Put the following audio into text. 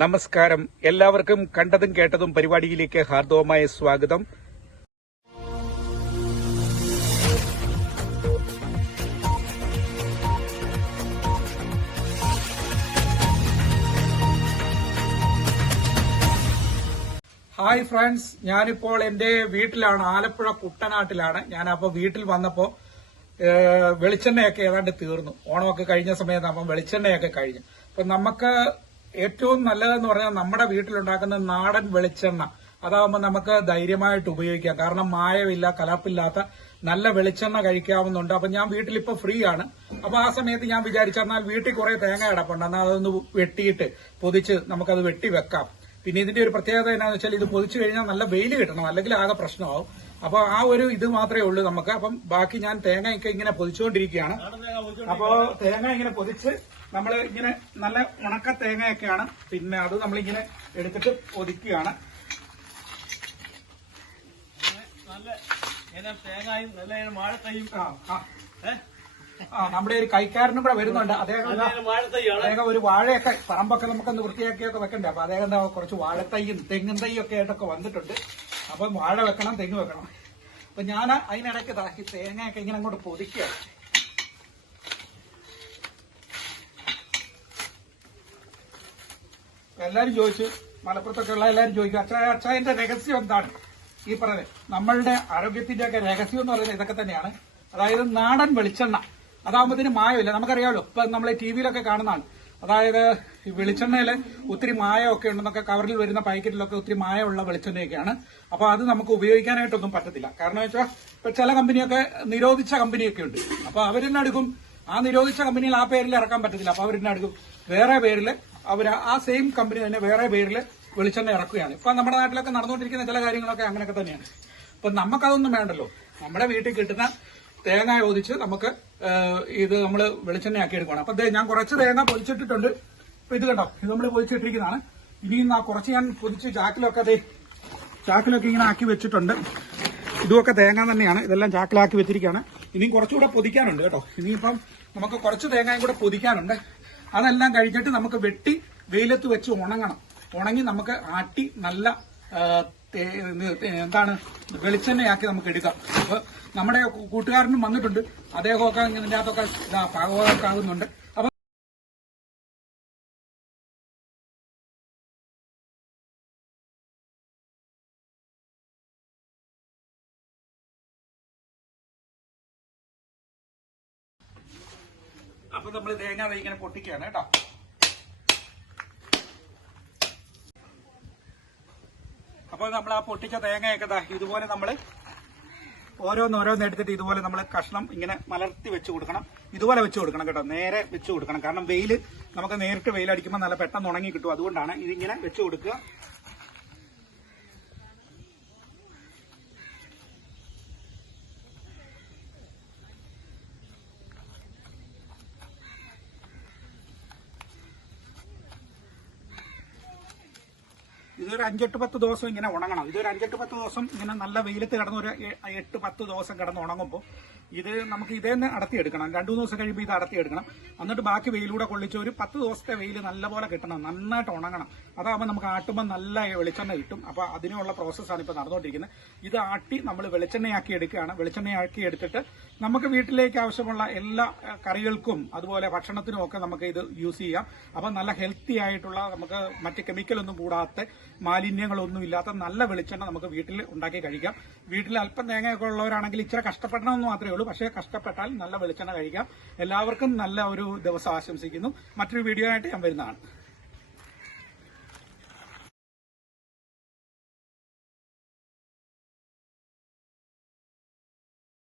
നമസ്കാരം. എല്ലാവർക്കും കണ്ടതും കേട്ടതും പരിപാടിയിലേക്ക് ഹാർദവമായ സ്വാഗതം. ഹായ് ഫ്രണ്ട്സ് ഞാനിപ്പോൾ എന്റെ വീട്ടിലാണ് ആലപ്പുഴ കുട്ടനാട്ടിലാണ്. ഞാൻ അപ്പോൾ വീട്ടിൽ വന്നപ്പോൾ വെളിച്ചെണ്ണയൊക്കെ ഏതാണ്ട് തീർന്നു. ഓണമൊക്കെ കഴിഞ്ഞ സമയത്ത് അപ്പം വെളിച്ചെണ്ണയൊക്കെ കഴിഞ്ഞു. അപ്പൊ നമുക്ക് ഏറ്റവും നല്ലതെന്ന് പറഞ്ഞാൽ നമ്മുടെ വീട്ടിലുണ്ടാക്കുന്ന നാടൻ വെളിച്ചെണ്ണ. അതാവുമ്പോൾ നമുക്ക് ധൈര്യമായിട്ട് ഉപയോഗിക്കാം. കാരണം മായമില്ല കലർപ്പില്ലാത്ത നല്ല വെളിച്ചെണ്ണ കഴിക്കാവുന്നുണ്ട്. അപ്പൊ ഞാൻ വീട്ടിൽ ഇപ്പൊ ഫ്രീ ആണ് അപ്പൊ ആ സമയത്ത് ഞാൻ വിചാരിച്ചെന്നാൽ വീട്ടിൽ കുറേ തേങ്ങ കിടപ്പുണ്ട്. എന്നാൽ അതൊന്ന് വെട്ടിയിട്ട് പൊതിച്ച് നമുക്കത് വെട്ടി വെക്കാം. പിന്നെ ഇതിന്റെ ഒരു പ്രത്യേകത എന്നാന്ന് വെച്ചാൽ ഇത് പൊതിച്ചു കഴിഞ്ഞാൽ നല്ല വെയിൽ കിട്ടണം അല്ലെങ്കിൽ ആകെ പ്രശ്നമാവും. അപ്പൊ ആ ഒരു ഇത് മാത്രമേ ഉള്ളൂ നമുക്ക്. അപ്പം ബാക്കി ഞാൻ തേങ്ങയൊക്കെ ഇങ്ങനെ പൊതിച്ചുകൊണ്ടിരിക്കുകയാണ് അപ്പോ തേങ്ങ ഇങ്ങനെ പൊതിച്ച് നമ്മൾ ഇങ്ങനെ നല്ല ഉണക്ക തേങ്ങയൊക്കെയാണ്. പിന്നെ അത് നമ്മളിങ്ങനെ എടുത്തിട്ട് പൊതിക്കുകയാണ്. നല്ല തേങ്ങയും നല്ല മഴ. ആ നമ്മുടെ ഒരു കൈക്കാരനും കൂടെ വരുന്നുണ്ട്. അദ്ദേഹം അദ്ദേഹം ഒരു വാഴയൊക്കെ പറമ്പൊക്കെ നമുക്കൊന്ന് വൃത്തിയാക്കിയൊക്കെ വെക്കണ്ടേ? അപ്പൊ അദ്ദേഹം എന്താ കുറച്ച് വാഴത്തൈയും തെങ്ങും തൈയും ഒക്കെ ആയിട്ടൊക്കെ വന്നിട്ടുണ്ട്. അപ്പൊ വാഴ വെക്കണം തെങ്ങ് വെക്കണം. അപ്പൊ ഞാൻ അതിനിടയ്ക്ക് ഈ തേങ്ങയൊക്കെ ഇങ്ങനെ അങ്ങോട്ട് പൊതിക്കുക. എല്ലാരും ചോദിച്ചു മലപ്പുറത്തൊക്കെ ഉള്ള എല്ലാരും ചോദിക്കും അച്ഛ അച്ഛായന്റെ രഹസ്യം എന്താണ്? ഈ പറയുന്നത് നമ്മളുടെ ആരോഗ്യത്തിന്റെ ഒക്കെ രഹസ്യം എന്ന് പറയുന്നത് ഇതൊക്കെ തന്നെയാണ്. അതായത് നാടൻ വെളിച്ചെണ്ണ. അതാകുമ്പോഴത്തേന് മായമില്ല. നമുക്കറിയാമല്ലോ ഇപ്പൊ നമ്മൾ ടി വിയിലൊക്കെ കാണുന്നതാണ്. അതായത് വെളിച്ചെണ്ണയിൽ ഒത്തിരി മായമൊക്കെ ഉണ്ടെന്നൊക്കെ കവറിൽ വരുന്ന പാക്കറ്റിലൊക്കെ ഒത്തിരി മായമുള്ള വെളിച്ചെണ്ണയൊക്കെയാണ്. അപ്പൊ അത് നമുക്ക് ഉപയോഗിക്കാനായിട്ടൊന്നും പറ്റത്തില്ല. കാരണം വെച്ചാൽ ഇപ്പൊ ചില കമ്പനിയൊക്കെ നിരോധിച്ച കമ്പനിയൊക്കെ ഉണ്ട്. അപ്പൊ അവരെന്നെ എടുക്കും. ആ നിരോധിച്ച കമ്പനിയിൽ ആ പേരിൽ ഇറക്കാൻ പറ്റത്തില്ല. അപ്പൊ അവരെന്നെ എടുക്കും. വേറെ പേരിൽ അവർ ആ സെയിം കമ്പനി തന്നെ വേറെ പേരിൽ വെളിച്ചെണ്ണ ഇറക്കുകയാണ്. ഇപ്പൊ നമ്മുടെ നാട്ടിലൊക്കെ നടന്നുകൊണ്ടിരിക്കുന്ന ചില കാര്യങ്ങളൊക്കെ അങ്ങനെയൊക്കെ തന്നെയാണ്. അപ്പൊ നമുക്കതൊന്നും വേണ്ടല്ലോ. നമ്മുടെ വീട്ടിൽ കിട്ടുന്ന തേങ്ങ ഓതിച്ച് നമുക്ക് ഇത് നമ്മൾ വെളിച്ചെണ്ണയാക്കി എടുക്കണം അപ്പൊ ഞാൻ കുറച്ച് തേങ്ങ പൊതിച്ചിട്ടിട്ടുണ്ട്. അപ്പൊ ഇത് കണ്ടോ? ഇത് നമ്മൾ പൊതിച്ചിട്ടിരിക്കുന്നതാണ്. ഇനിയും ആ കുറച്ച് ഞാൻ പൊതിച്ച് ചാക്കിലൊക്കെ അതെ ചാക്കിലൊക്കെ ഇങ്ങനെ ആക്കി വെച്ചിട്ടുണ്ട്. ഇതുമൊക്കെ തേങ്ങ തന്നെയാണ്. ഇതെല്ലാം ചാക്കിലാക്കി വെച്ചിരിക്കുകയാണ്. ഇനിയും കുറച്ചുകൂടെ പൊതിക്കാനുണ്ട് കേട്ടോ. ഇനിയിപ്പം നമുക്ക് കുറച്ച് തേങ്ങയും കൂടെ പൊതിക്കാനുണ്ട്. അതെല്ലാം കഴിഞ്ഞിട്ട് നമുക്ക് വെട്ടി വെയിലത്ത് വെച്ച് ഉണങ്ങണം. ഉണങ്ങി നമുക്ക് ആട്ടി നല്ല എന്താണ് വെളിച്ചെണ്ണയാക്കി നമുക്ക് എടുക്കാം. അപ്പൊ നമ്മുടെ കൂട്ടുകാരനും വന്നിട്ടുണ്ട്. അദ്ദേഹമൊക്കെ ഇതിന്റെ അകത്തൊക്കെ ഇതാ ഭാഗവതമൊക്കെ ആകുന്നുണ്ട് അപ്പൊ നമ്മൾ തേങ്ങ ഇങ്ങനെ പൊട്ടിക്കുകയാണ് കേട്ടോ. അപ്പോൾ നമ്മൾ ആ പൊട്ടിച്ച തേങ്ങയൊക്കെ ഇതുപോലെ നമ്മൾ ഓരോന്നോരോന്ന് എടുത്തിട്ട് ഇതുപോലെ നമ്മൾ കഷ്ണം ഇങ്ങനെ മലർത്തി വെച്ച് കൊടുക്കണം. ഇതുപോലെ വെച്ച് കൊടുക്കണം കേട്ടോ. നേരെ വെച്ച് കൊടുക്കണം. കാരണം വെയിൽ നമുക്ക് നേരിട്ട് വെയിലടിക്കുമ്പോൾ നല്ല പെട്ടെന്ന് ഉണങ്ങി കിട്ടും. അതുകൊണ്ടാണ് ഇതിങ്ങനെ വെച്ച് കൊടുക്കുക. ഇതൊരു അഞ്ചെട്ട് പത്ത് ദിവസം ഇങ്ങനെ ഉണങ്ങണം. ഇതൊരു അഞ്ചെട്ട് പത്ത് ദിവസം ഇങ്ങനെ നല്ല വെയിലത്ത് കിടന്ന് ഒരു എട്ട് പത്ത് ദിവസം കിടന്ന് ഉണങ്ങുമ്പോൾ ഇത് നമുക്ക് ഇതേ തന്നെ അടത്തിയെടുക്കണം. രണ്ടു ദിവസം കഴിയുമ്പോൾ ഇത് അടത്തിയെടുക്കണം. എന്നിട്ട് ബാക്കി വെയിലൂടെ കൊള്ളിച്ച് ഒരു പത്ത് ദിവസത്തെ വെയിൽ നല്ലപോലെ കിട്ടണം. നന്നായിട്ട് ഉണങ്ങണം. അതാകുമ്പോൾ നമുക്ക് ആട്ടുമ്പോൾ നല്ല വെളിച്ചെണ്ണ കിട്ടും. അപ്പോൾ അതിനുള്ള പ്രോസസ്സാണ് ഇപ്പോൾ നടന്നുകൊണ്ടിരിക്കുന്നത് ഇത് ആട്ടി നമ്മൾ വെളിച്ചെണ്ണയാക്കി എടുക്കുകയാണ്. വെളിച്ചെണ്ണയാക്കി എടുത്തിട്ട് നമുക്ക് വീട്ടിലേക്ക് ആവശ്യമുള്ള എല്ലാ കറികൾക്കും അതുപോലെ ഭക്ഷണത്തിനും ഒക്കെ നമുക്ക് ഇത് യൂസ് ചെയ്യാം. അപ്പോൾ നല്ല ഹെൽത്തി ആയിട്ടുള്ള നമുക്ക് മറ്റ് കെമിക്കലൊന്നും കൂടാത്ത മാലിന്യങ്ങളൊന്നും ഇല്ലാത്ത നല്ല വെളിച്ചെണ്ണ നമുക്ക് വീട്ടിൽ ഉണ്ടാക്കി കഴിക്കാം. വീട്ടിൽ അല്പം തേങ്ങയൊക്കെ ഉള്ളവരാണെങ്കിൽ ഇച്ചിരി കഷ്ടപ്പെടണമെന്ന് മാത്രമേ ഉള്ളൂ. പക്ഷേ കഷ്ടപ്പെട്ടാൽ നല്ല വെളിച്ചെണ്ണ കഴിക്കാം. എല്ലാവർക്കും നല്ല ഒരു ദിവസം ആശംസിക്കുന്നു. മറ്റൊരു വീഡിയോ ആയിട്ട് ഞാൻ വരുന്നതാണ്.